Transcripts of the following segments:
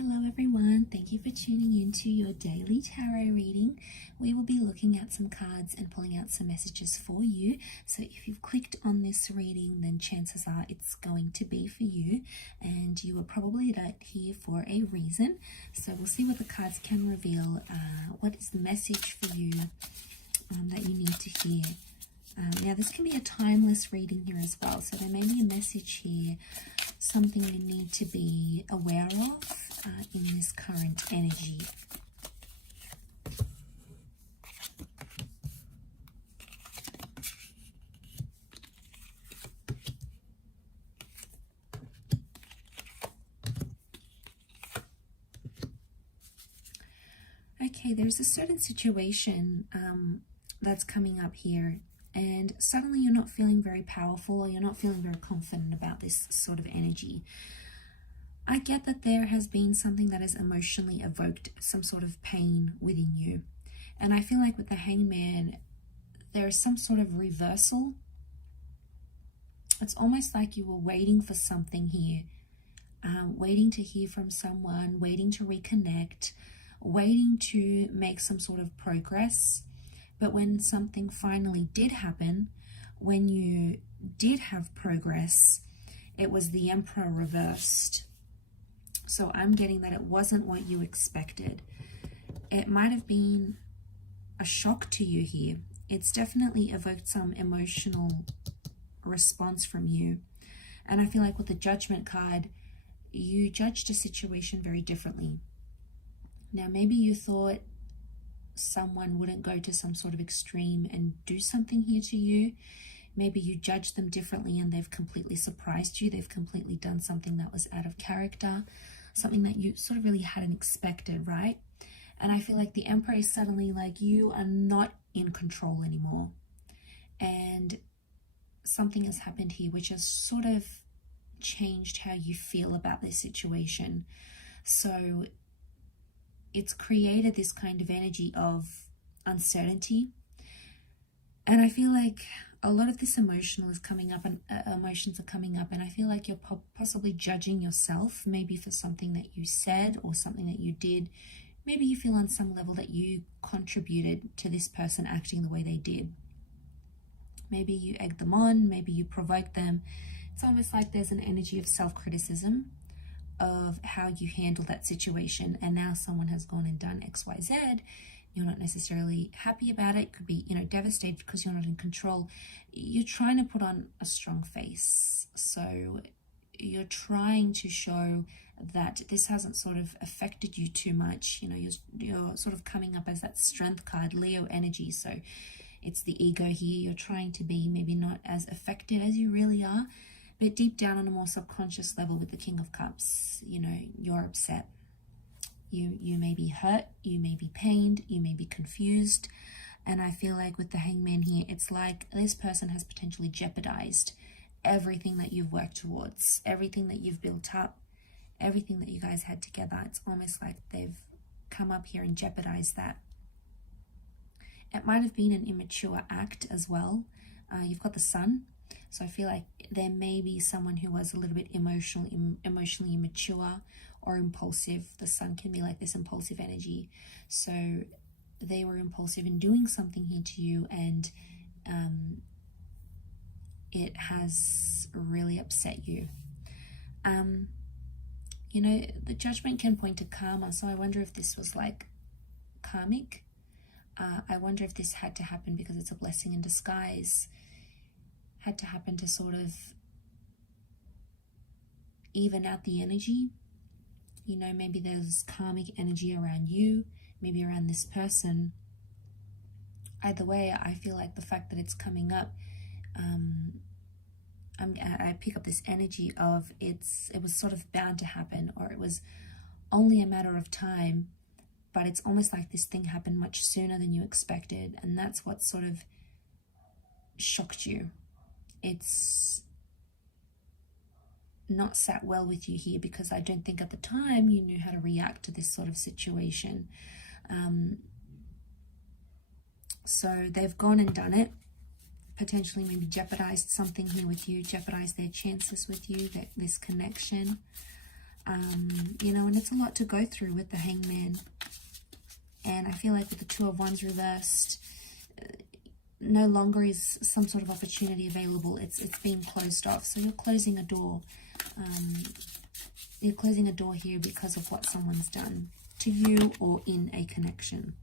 Hello everyone, thank you for tuning in to your daily tarot reading. We will be looking at some cards and pulling out some messages for you. So if you've clicked on this reading, then chances are it's going to be for you, and you were probably here for a reason. So we'll see what the cards can reveal. What is the message for you that you need to hear? Now this can be a timeless reading here as well, so there may be a message here, something you need to be aware of in this current energy. Okay, there's a certain situation that's coming up here, and suddenly you're not feeling very powerful, or you're not feeling very confident about this sort of energy. I get that there has been something that has emotionally evoked some sort of pain within you. And I feel like with the Hangman, there is some sort of reversal. It's almost like you were waiting for something here, waiting to hear from someone, waiting to reconnect, waiting to make some sort of progress. But when something finally did happen, when you did have progress, it was the Emperor reversed. So I'm getting that it wasn't what you expected. It might have been a shock to you here. It's definitely evoked some emotional response from you. And I feel like with the Judgment card, you judged a situation very differently. Now, maybe you thought someone wouldn't go to some sort of extreme and do something here to you. Maybe you judged them differently and they've completely surprised you. They've completely done something that was out of character, something that you sort of really hadn't expected, right? And I feel like the Emperor is suddenly like, you are not in control anymore. And something has happened here which has sort of changed how you feel about this situation. So it's created this kind of energy of uncertainty. And I feel like a lot of this emotional is coming up, and emotions are coming up, and I feel like you're possibly judging yourself, maybe for something that you said or something that you did. Maybe you feel on some level that you contributed to this person acting the way they did. Maybe you egged them on, maybe you provoked them. It's almost like there's an energy of self-criticism of how you handle that situation, and now someone has gone and done XYZ. You're not necessarily happy about it. Could be, devastated because you're not in control. You're trying to put on a strong face. So you're trying to show that this hasn't sort of affected you too much. You're sort of coming up as that strength card, Leo energy. So it's the ego here. You're trying to be maybe not as affected as you really are, but deep down on a more subconscious level with the King of Cups, you're upset. You may be hurt, you may be pained, you may be confused. And I feel like with the Hangman here, it's like this person has potentially jeopardized everything that you've worked towards, everything that you've built up, everything that you guys had together. It's almost like they've come up here and jeopardized that. It might have been an immature act as well. You've got the Sun. So I feel like there may be someone who was a little bit emotionally immature or impulsive. The Sun can be like this impulsive energy. So they were impulsive in doing something here to you, and it has really upset you. The Judgment can point to karma. So I wonder if this was like karmic. I wonder if this had to happen because it's a blessing in disguise. Had to happen to sort of even out the energy. Maybe there's karmic energy around you, maybe around this person. Either way, I feel like the fact that it's coming up, I pick up this energy of it was sort of bound to happen, or it was only a matter of time, but it's almost like this thing happened much sooner than you expected, and that's what sort of shocked you. It's not sat well with you here, because I don't think at the time you knew how to react to this sort of situation. So they've gone and done it, potentially maybe jeopardized something here with you, jeopardized their chances with you, this connection. And it's a lot to go through with the Hangman. And I feel like with the Two of Wands reversed, no longer is some sort of opportunity available. It's being closed off. So you're closing a door. You're closing a door here because of what someone's done to you or in a connection.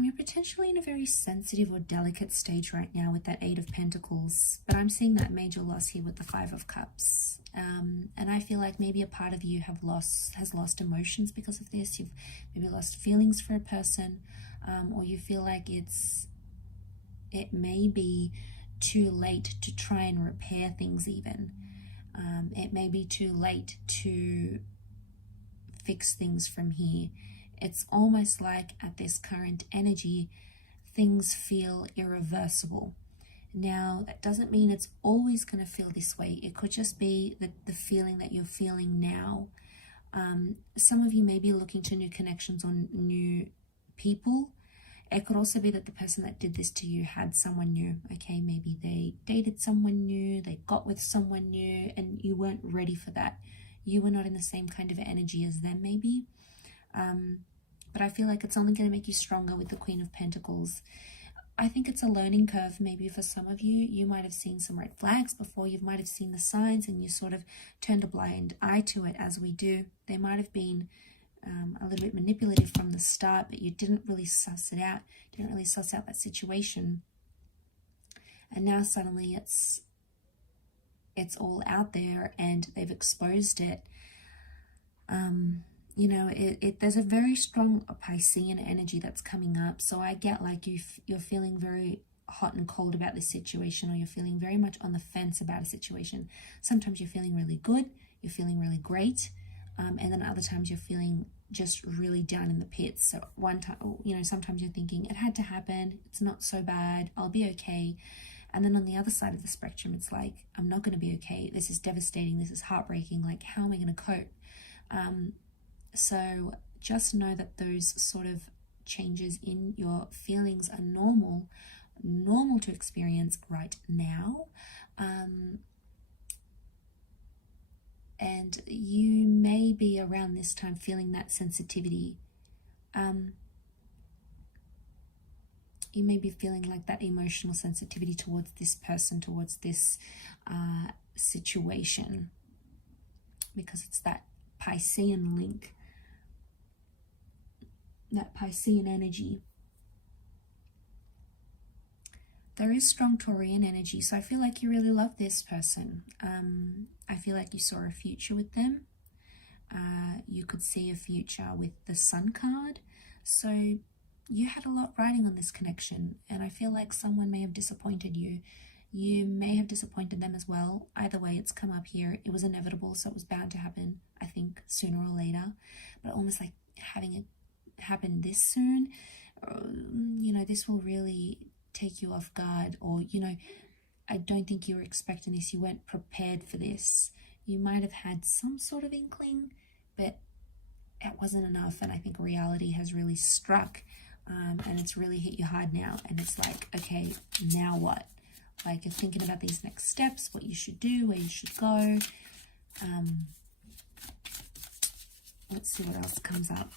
You're potentially in a very sensitive or delicate stage right now with that Eight of Pentacles, but I'm seeing that major loss here with the Five of Cups. And I feel like maybe a part of you has lost emotions because of this. You've maybe lost feelings for a person, or you feel like it may be too late to try and repair things even. It may be too late to fix things from here. It's almost like at this current energy, things feel irreversible. Now, that doesn't mean it's always going to feel this way. It could just be the feeling that you're feeling now. Some of you may be looking to new connections or new people. It could also be that the person that did this to you had someone new. Okay, maybe they dated someone new, they got with someone new, and you weren't ready for that. You were not in the same kind of energy as them, maybe. But I feel like it's only going to make you stronger with the Queen of Pentacles. I think it's a learning curve. Maybe for some of you, you might have seen some red flags before. You might have seen the signs and you sort of turned a blind eye to it, as we do. They might have been a little bit manipulative from the start, but you didn't really suss it out. Didn't really suss out that situation. And now suddenly it's all out there and they've exposed it. There's a very strong Piscean energy that's coming up. So I get like you're feeling very hot and cold about this situation, or you're feeling very much on the fence about a situation. Sometimes you're feeling really good, you're feeling really great, and then other times you're feeling just really down in the pits. So one time, sometimes you're thinking it had to happen, it's not so bad, I'll be okay. And then on the other side of the spectrum, it's like, I'm not going to be okay. This is devastating. This is heartbreaking. Like, how am I going to cope? So just know that those sort of changes in your feelings are normal to experience right now. And you may be around this time feeling that sensitivity. You may be feeling like that emotional sensitivity towards this person, towards this situation, because it's that Piscean link, that Piscean energy. There is strong Taurian energy, so I feel like you really love this person. I feel like you saw a future with them. You could see a future with the Sun card. So you had a lot riding on this connection, and I feel like someone may have disappointed you. You may have disappointed them as well. Either way, it's come up here. It was inevitable, so it was bound to happen, I think, sooner or later. But almost like having it happen this soon, this will really take you off guard. Or, I don't think you were expecting this. You weren't prepared for this. You might have had some sort of inkling, but it wasn't enough. And I think reality has really struck, and it's really hit you hard now. And it's like, okay, now what? Like, you're thinking about these next steps, what you should do, where you should go. Let's see what else comes up.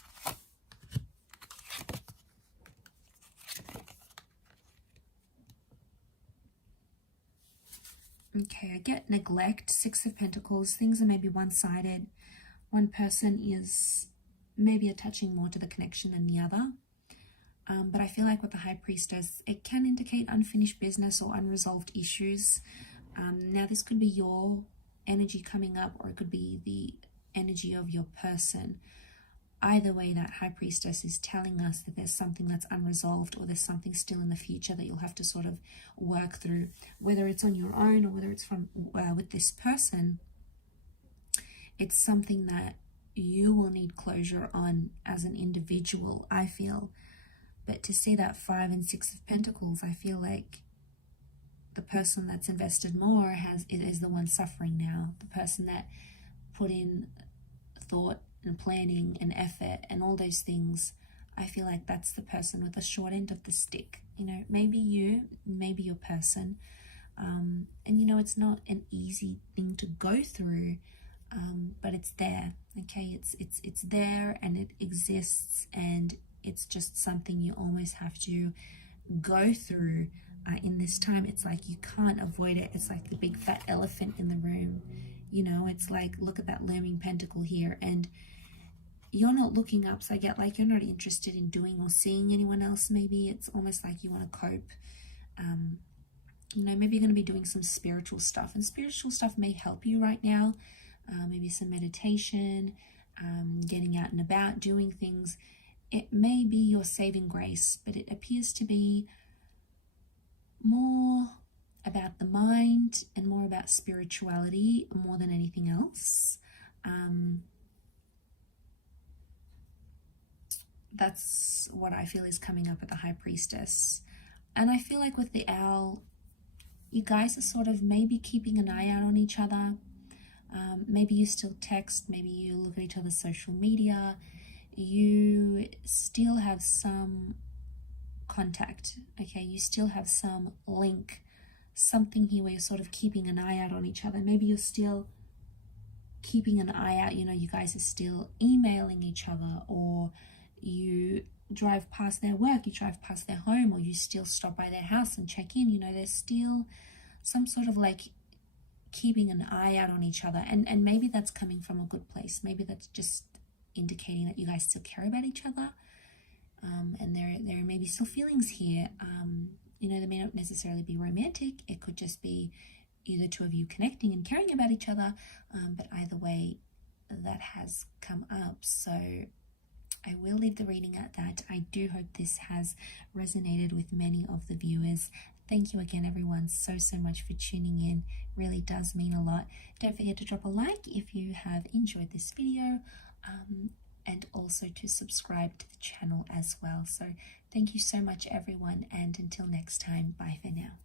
Okay, I get neglect, Six of Pentacles. Things are maybe one-sided. One person is maybe attaching more to the connection than the other. But I feel like with the High Priestess, it can indicate unfinished business or unresolved issues. Now, this could be your energy coming up, or it could be the energy of your person. Either way, that High Priestess is telling us that there's something that's unresolved, or there's something still in the future that you'll have to sort of work through, whether it's on your own or whether it's from with this person. It's something that you will need closure on as an individual, I feel. But to see that 5 and 6 of Pentacles, I feel like the person that's invested more is the one suffering now. The person that put in thought and planning and effort and all those things, I feel like that's the person with the short end of the stick. You know, maybe your person. And you know, it's not an easy thing to go through, but it's there. Okay, it's there and it exists, and it's just something you almost have to go through in this time. It's like you can't avoid it. It's like the big fat elephant in the room. You know, it's like, look at that looming pentacle here, and you're not looking up. So I get like you're not interested in doing or seeing anyone else. Maybe it's almost like you want to cope. You know, maybe you're going to be doing some spiritual stuff, and spiritual stuff may help you right now. Maybe some meditation, getting out and about, doing things. It may be your saving grace, but it appears to be more about the mind and more about spirituality more than anything else. That's what I feel is coming up with the High Priestess. And I feel like with the Owl, you guys are sort of maybe keeping an eye out on each other. Maybe you still text, maybe you look at each other's social media. You still have some contact, okay? You still have some link, something here where you're sort of keeping an eye out on each other. Maybe you're still keeping an eye out, you know, you guys are still emailing each other, or you drive past their work, you drive past their home, or you still stop by their house and check in. You know, there's still some sort of like keeping an eye out on each other, and maybe that's coming from a good place. Maybe that's just indicating that you guys still care about each other, and there may be still feelings here. You know, they may not necessarily be romantic. It could just be either two of you connecting and caring about each other, but either way, that has come up. So I will leave the reading at that. I do hope this has resonated with many of the viewers. Thank you again, everyone, so much for tuning in. Really does mean a lot. Don't forget to drop a like if you have enjoyed this video, and also to subscribe to the channel as well. So thank you so much, everyone, and until next time, bye for now.